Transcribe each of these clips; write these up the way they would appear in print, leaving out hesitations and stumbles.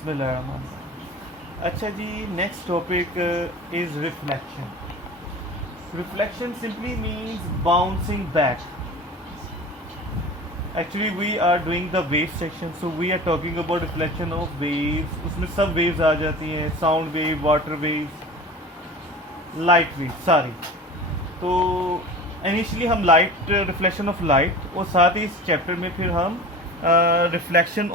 बिस्मिल्लाहिर्रहमानिर्रहीम। अच्छा जी, next topic is reflection. Reflection simply means bouncing back. Actually, we are doing the wave section, so we are talking about reflection of waves. उसमें सब waves आ जाती हैं, sound wave, water waves, light waves सारी. तो initially हम light reflection of light और साथ ही इस चैप्टर में फिर हम रिफ्लेक्शन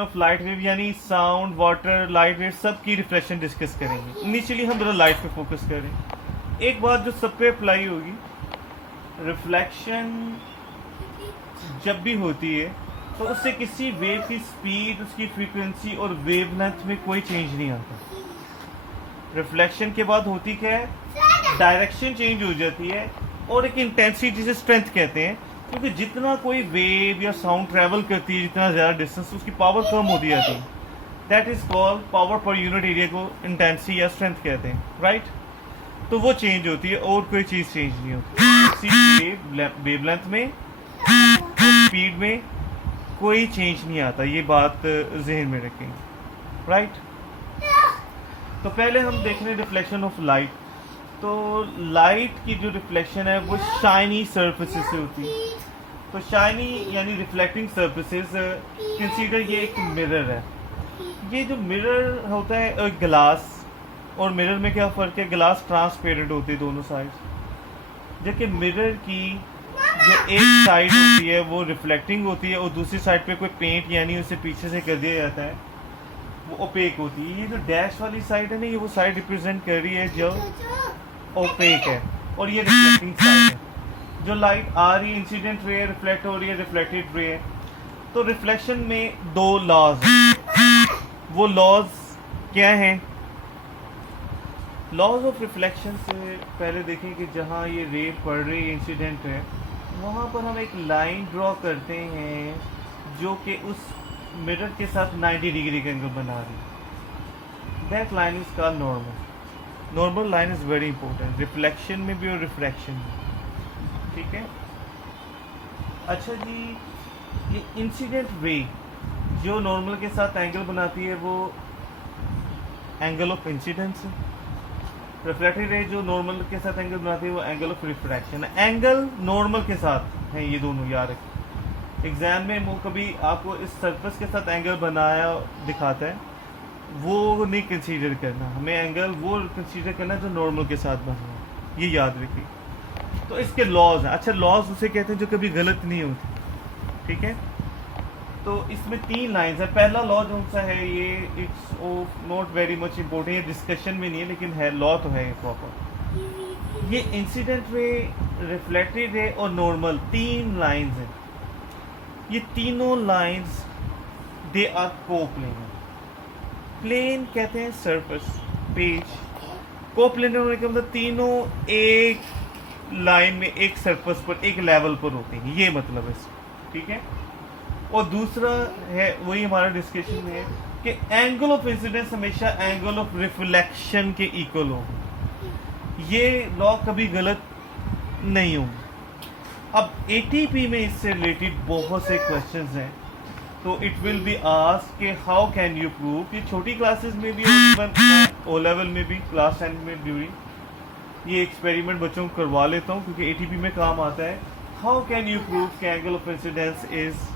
ऑफ लाइट वेव यानी साउंड, वाटर, लाइट वेव सब की रिफ्लेक्शन डिस्कस करेंगे. इनिशियली हम जरा लाइट पे फोकस करें. एक बात जो सब पे अप्लाई होगी, रिफ्लेक्शन जब भी होती है तो उससे किसी वेव की स्पीड, उसकी फ्रीक्वेंसी और वेवलेंथ में कोई चेंज नहीं आता. रिफ्लेक्शन के बाद होती क्या है, डायरेक्शन चेंज हो जाती है और एक इंटेंसिटी जिसे स्ट्रेंथ कहते हैं, क्योंकि जितना कोई वेव या साउंड ट्रैवल करती है, जितना ज़्यादा डिस्टेंस, उसकी पावर कम होती जाती है. That is called power per unit area को इंटेंसिटी या स्ट्रेंथ कहते हैं, राइट. तो वो चेंज होती है और कोई चीज़ चेंज नहीं होती. वेवलेंथ में, स्पीड में कोई चेंज नहीं आता. ये बात जहन में रखेंगे, राइट. तो पहले हम देख रहे हैं रिफ्लेक्शन ऑफ लाइट. तो लाइट की जो रिफ्लेक्शन है वो शाइनी सरफेसेस से होती है. तो शाइनी यानी रिफ्लेक्टिंग सरफेसेस, कंसीडर ये एक मिरर है. ये जो मिरर होता है एक ग्लास, और मिरर में क्या फ़र्क है, ग्लास ट्रांसपेरेंट होती है दोनों साइड, जबकि मिरर की जो एक साइड होती है वो रिफ्लेक्टिंग होती है और दूसरी साइड पे कोई पेंट यानी उसे पीछे से कर दिया जाता है, वो ओपेक होती है. ये जो डैश वाली साइड है ना, ये वो साइड रिप्रेजेंट कर रही है जो ओपेक है, और ये रिफ्लेक्टिंग साइड है. जो लाइट आ रही है, इंसिडेंट रे, रिफ्लेक्ट हो रही है, रिफ्लेक्टेड रे. तो रिफ्लेक्शन में दो लॉज हैं. वो लॉज क्या हैं? लॉज ऑफ रिफ्लेक्शन से पहले देखें कि जहाँ ये रे पड़ रही है, इंसिडेंट है, वहाँ पर हम एक लाइन ड्रॉ करते हैं जो कि उस मिरर के साथ 90 डिग्री का एंगल बना रही है. That line is called normal. Normal line is very important, reflection में भी और रिफ्रैक्शन में. ठीक है. अच्छा जी, ये इंसिडेंट रे जो नॉर्मल के साथ एंगल बनाती है वो एंगल ऑफ इंसिडेंस है. रिफ्लेक्टेड रे जो नॉर्मल के साथ एंगल बनाती है वो एंगल ऑफ रिफ्रैक्शन है. एंगल नॉर्मल के साथ है ये दोनों, याद रखें. एग्जाम में वो कभी आपको इस सरफेस के साथ एंगल बनाया दिखाता है, वो नहीं कंसीडर करना. हमें एंगल वो कंसीडर करना जो नॉर्मल के साथ बना है, ये याद रखिए. तो इसके लॉज हैं. अच्छा, लॉज उसे कहते हैं जो कभी गलत नहीं होती. ठीक है. तो इसमें 3 लाइंस है. पहला लॉ कौन सा है, ये it's not very much important, ये डिस्कशन में नहीं है, लेकिन है, लॉ तो है प्रॉपर. ये इंसिडेंट रे, रिफ्लेक्टेड रे और नॉर्मल 3 लाइंस हैं. ये तीनों lines they are coplanar. Plane कहते हैं सरफेस, पेज. कोप्लेनर होने का मतलब तीनों एक लाइन में, एक सरफेस पर, एक लेवल पर होते हैं, ये मतलब है. ठीक है. और दूसरा है, वही हमारा डिस्कशन में है कि एंगल ऑफ इंसिडेंस हमेशा एंगल ऑफ रिफ्लेक्शन के इक्वल हो. ये लॉ कभी गलत नहीं होगा. अब एटीपी में इससे रिलेटेड बहुत से क्वेश्चंस हैं, तो इट विल बी आस्क्ड कि हाउ कैन यू प्रूव. ये छोटी क्लासेस में भी, ओ लेवल में भी, क्लास 10 में ड्यूरिंग ये एक्सपेरिमेंट बच्चों को करवा लेता हूँ क्योंकि एटीपी में काम आता है. हाउ कैन यू प्रूव कि angle of incidence is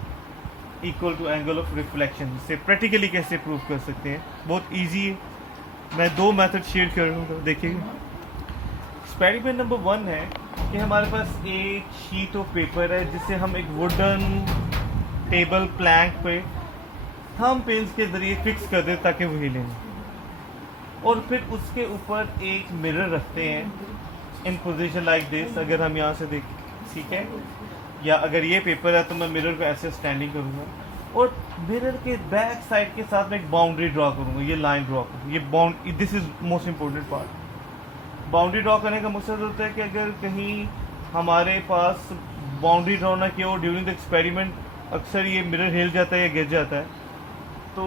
equal to angle of reflection. इससे प्रैक्टिकली कैसे प्रूव कर सकते हैं, बहुत ईजी है. मैं 2 मेथड शेयर करूँगा, देखिएगा. एक्सपेरिमेंट नंबर 1 है कि हमारे पास एक शीट ऑफ पेपर है जिसे हम एक वुडन टेबल प्लैंक पे थंब पिन्स के जरिए फिक्स कर दें ताकि वो हिले नहीं, और फिर उसके ऊपर एक मिरर रखते हैं इन पोजीशन लाइक दिस. अगर हम यहाँ से देखें, ठीक है, या अगर ये पेपर है तो मैं मिरर को ऐसे स्टैंडिंग करूँगा और मिरर के बैक साइड के साथ मैं एक बाउंड्री ड्रॉ करूँगा. ये लाइन ड्रॉ करूँगा, ये bound, this is most important part. Boundary draw करने का मकसद होता है कि अगर कहीं हमारे पास बाउंड्री ड्रॉ ना किया हो ड्यूरिंग द एक्सपेरिमेंट, अक्सर ये मिरर हिल जाता है या गिर जाता है, तो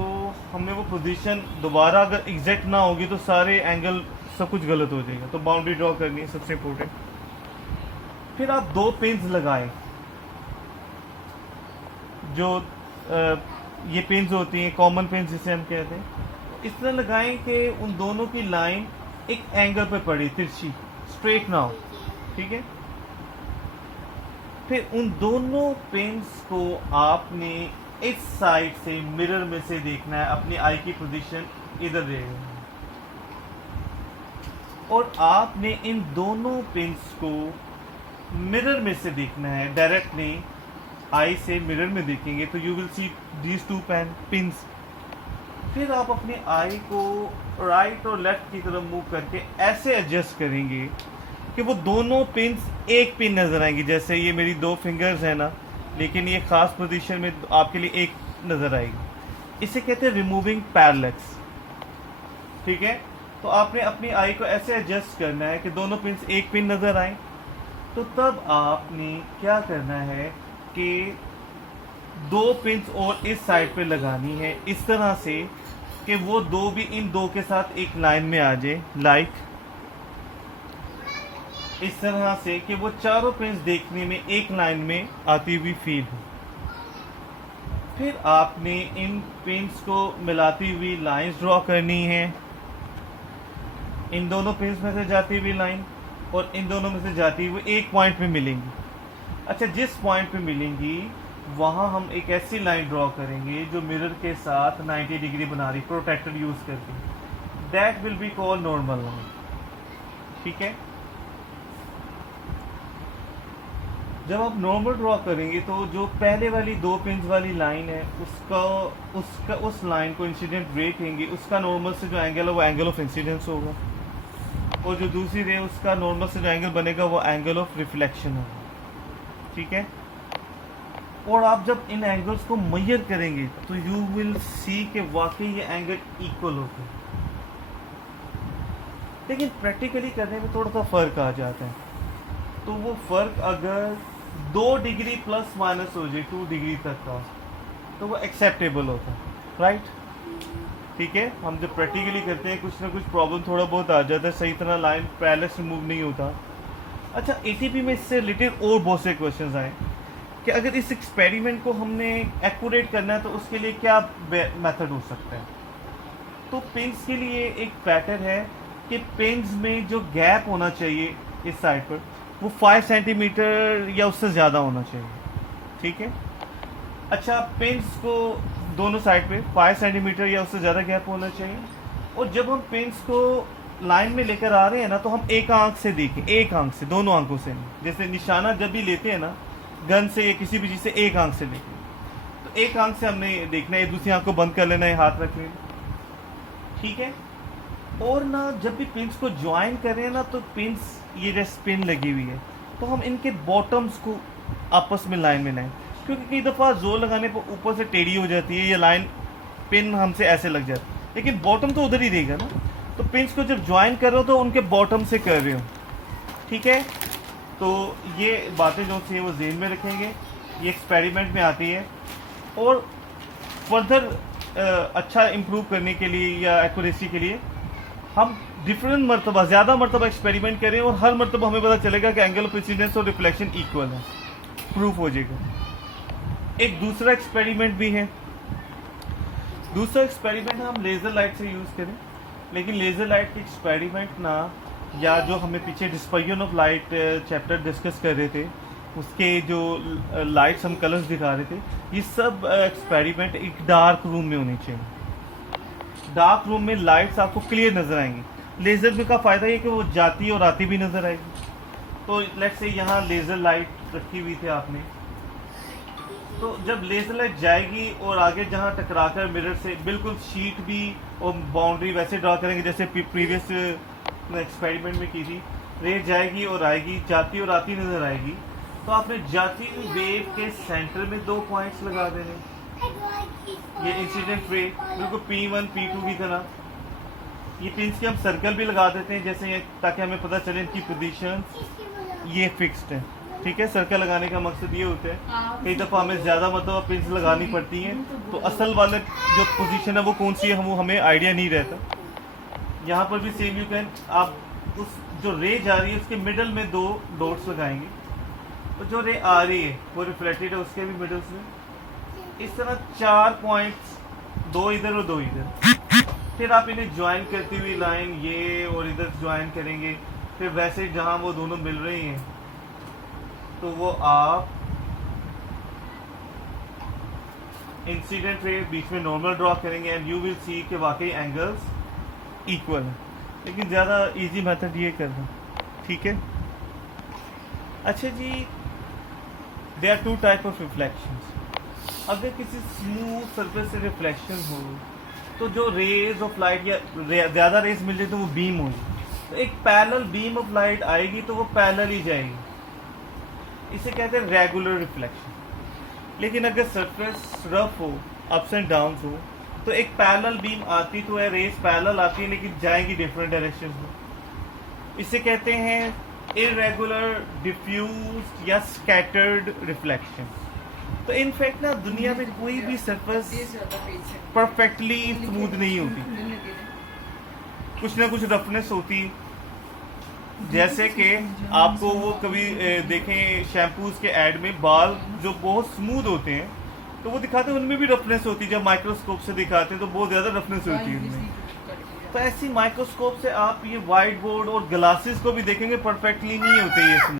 हमें वो पोजीशन दोबारा अगर एग्जैक्ट ना होगी तो सारे एंगल सब कुछ गलत हो जाएगा. तो बाउंड्री ड्रॉ करनी है सबसे इम्पोर्टेंट. फिर आप 2 पिन्स लगाएं जो ये पिन्स होती हैं, कॉमन पिन्स जिसे हम कहते हैं, इस तरह लगाएं कि उन दोनों की लाइन एक एंगल पे पड़ी, तिरछी, स्ट्रेट ना हो, ठीक है। फिर उन दोनों पिन्स को आपने इस साइड से मिरर में से देखना है, अपनी आई की पोजीशन इधर रहेगी, और आपने इन दोनों पिन्स को मिरर में से देखना है। डायरेक्टली आई से मिरर में देखेंगे तो you will see these two pins. फिर आप अपने आई को राइट और लेफ्ट की तरफ मूव करके ऐसे एडजस्ट करेंगे कि वो दोनों पिन्स एक पिन नजर आएंगी। जैसे ये मेरी 2 फिंगर्स है ना, लेकिन ये खास पोजीशन में आपके लिए एक नजर आएगी। इसे कहते हैं रिमूविंग पैरेलल्स, ठीक है। तो आपने अपनी आई को ऐसे एडजस्ट करना है कि दोनों पिन्स एक पिन नजर आए। तो तब आपने क्या करना है कि 2 पिन्स और इस साइड पे लगानी है, इस तरह से कि वो 2 भी इन 2 के साथ एक लाइन में आ जाए, लाइक इस तरह से कि वो चारों पिन्स देखने में एक लाइन में आती हुई फील हो। फिर आपने इन पिन्स को मिलाती हुई लाइंस ड्रॉ करनी है, इन दोनों पिन्स में से जाती हुई लाइन और इन दोनों में से जाती हुई एक पॉइंट पे मिलेंगी। अच्छा, जिस पॉइंट पे मिलेंगी वहां हम एक ऐसी लाइन ड्रॉ करेंगे जो मिरर के साथ 90 डिग्री बना रही, प्रोटेक्टर यूज करके। That will be called normal line, ठीक है। जब आप नॉर्मल ड्रॉ करेंगे तो जो पहले वाली 2 पिन्स वाली लाइन है उस लाइन को इंसिडेंट रे कहेंगे। उसका नॉर्मल से जो एंगल है वो एंगल ऑफ इंसिडेंस होगा, और जो दूसरी रे उसका नॉर्मल से जो एंगल बनेगा वो एंगल ऑफ रिफ्लेक्शन होगा, ठीक है। और आप जब इन एंगल्स को मेजर करेंगे तो यू विल सी कि वाकई ये एंगल इक्वल होते हैं। लेकिन प्रैक्टिकली करने में थोड़ा सा फर्क आ जाता है। तो वो फर्क अगर 2 डिग्री प्लस माइनस हो जाए 2 डिग्री तक का, तो वो एक्सेप्टेबल होता है, राइट, ठीक है। हम जब प्रैक्टिकली करते हैं कुछ ना कुछ प्रॉब्लम थोड़ा बहुत आ जाता है, सही तरह लाइन पैरेलल से मूव नहीं होता। अच्छा, एटीपी में इससे रिलेटेड और बहुत से क्वेश्चंस आए कि अगर इस एक्सपेरिमेंट को हमने एक्यूरेट करना है तो उसके लिए क्या मेथड हो सकता है। तो पिन्स के लिए एक पैटर्न है कि पिन्स में जो गैप होना चाहिए इस साइड पर वो 5 सेंटीमीटर या उससे ज़्यादा होना चाहिए, ठीक है। अच्छा, पिन्स को दोनों साइड पे 5 सेंटीमीटर या उससे ज़्यादा गैप होना चाहिए। और जब हम पिन्स को लाइन में लेकर आ रहे हैं ना, तो हम एक आंख से देखें, एक आंख से, दोनों आंखों से नहीं। जैसे निशाना जब भी लेते हैं ना गन से या किसी भी चीज़ से, एक आंख से लेते हैं। तो एक आंख से हमने देखना है, दूसरी आंख को बंद कर लेना है, हाथ रख लेना, ठीक है। और ना जब भी पिन्स को ज्वाइन करें ना, तो पिन्स ये जैसे पिन लगी हुई है तो हम इनके बॉटम्स को आपस में लाइन में लाएं, क्योंकि कई दफ़ा जोर लगाने पर ऊपर से टेढ़ी हो जाती है, ये लाइन पिन हमसे ऐसे लग जाती है, लेकिन बॉटम तो उधर ही रहेगा ना। तो पिन्स को जब ज्वाइन कर रहे हो तो उनके बॉटम से कर रहे हो, ठीक है। तो ये बातें जो थी वो ज़हन में रखेंगे, ये एक्सपेरिमेंट में आती है। और फर्दर अच्छा इम्प्रूव करने के लिए या एक्यूरेसी के लिए हम डिफरेंट मरतबा, ज़्यादा मरतबा एक्सपेरिमेंट करें और हर मरतबा हमें पता चलेगा कि एंगल ऑफ इंसिडेंस और रिफ्लेक्शन इक्वल है, प्रूफ हो जाएगा। एक दूसरा एक्सपेरिमेंट भी है। दूसरा एक्सपेरिमेंट हम लेज़र लाइट से यूज़ करें, लेकिन लेज़र लाइट के एक्सपेरिमेंट ना, या जो हमें पीछे dispersion of light chapter discuss कर रहे थे उसके जो लाइट्स हम कलर्स दिखा रहे थे, ये सब एक्सपेरिमेंट एक डार्क रूम में होनी चाहिए। डार्क रूम में लाइट्स आपको क्लियर नजर आएंगी। लेजर में का फायदा ये कि वो जाती और आती भी नजर आएगी। तो लेट्स से यहाँ लेजर लाइट रखी हुई थी आपने, तो जब लेजर लाइट जाएगी और आगे जहाँ टकराकर मिरर से बिल्कुल शीट भी और बाउंड्री वैसे ड्रा करेंगे जैसे प्रीवियस एक्सपेरिमेंट में की थी, रे जाएगी और आएगी, जाती और आती नजर आएगी। तो आपने जाती वेव के सेंटर में 2 पॉइंट्स लगा देने, ये इंसिडेंट रे बिल्कुल P1 P2 की तरह। ये पिन्स के हम सर्कल भी लगा देते हैं जैसे ये, ताकि हमें पता चले इनकी पोजीशन ये फिक्स्ड है, ठीक है। सर्कल लगाने का मकसद ये होता है, कई दफ़ा हमें ज़्यादा मतलब पिन्स लगानी पड़ती हैं तो असल वाले जो पोजीशन है वो कौन सी है वो हमें आइडिया नहीं रहता। यहाँ पर भी सेम यू कैन, आप उस जो रे जा रही है उसके मिडल में 2 डॉट्स लगाएंगे, तो जो रे आ रही है वो रिफ्लेक्टेड है उसके भी मिडल्स में, इस तरह 4 पॉइंट्स, 2 इधर और 2 इधर। फिर आप इन्हें ज्वाइन करती हुई लाइन ये और इधर ज्वाइन करेंगे, फिर वैसे जहां वो दोनों मिल रही हैं तो वो आप इंसिडेंट रे बीच में नॉर्मल ड्रॉ करेंगे एंड यू विल सी कि वाकई एंगल्स इक्वल हैं। लेकिन ज़्यादा इजी मेथड ये करना, ठीक है। अच्छा जी, there are 2 type of reflections. अगर किसी स्मूथ सरफेस से रिफ्लेक्शन हो तो जो रेज ऑफ लाइट या ज़्यादा रेज मिल जाए तो वो बीम होगी, तो एक पैरेलल बीम ऑफ लाइट आएगी तो वो पैरेलल ही जाएगी। इसे कहते हैं रेगुलर रिफ्लेक्शन। लेकिन अगर सरफेस रफ हो, अप्स एंड डाउन्स हो, तो एक पैरेलल बीम आती तो है, रेज पैरेलल आती है लेकिन जाएंगी डिफरेंट डायरेक्शन में। इसे कहते हैं इरेगुलर, डिफ्यूज्ड या स्कैटर्ड रिफ्लेक्शन। तो इनफैक्ट ना दुनिया में कोई भी सरफेस परफेक्टली स्मूथ नहीं होती, कुछ ना कुछ रफनेस होती। जैसे कि आपको वो कभी देखें शैम्पूज के ऐड में बाल जो बहुत स्मूथ होते हैं तो वो दिखाते हैं उनमें भी रफनेस होती है, जब माइक्रोस्कोप से दिखाते हैं तो बहुत ज़्यादा रफनेस होती है उनमें। तो ऐसी माइक्रोस्कोप से आप ये वाइट बोर्ड और ग्लासेस को भी देखेंगे परफेक्टली नहीं होते ये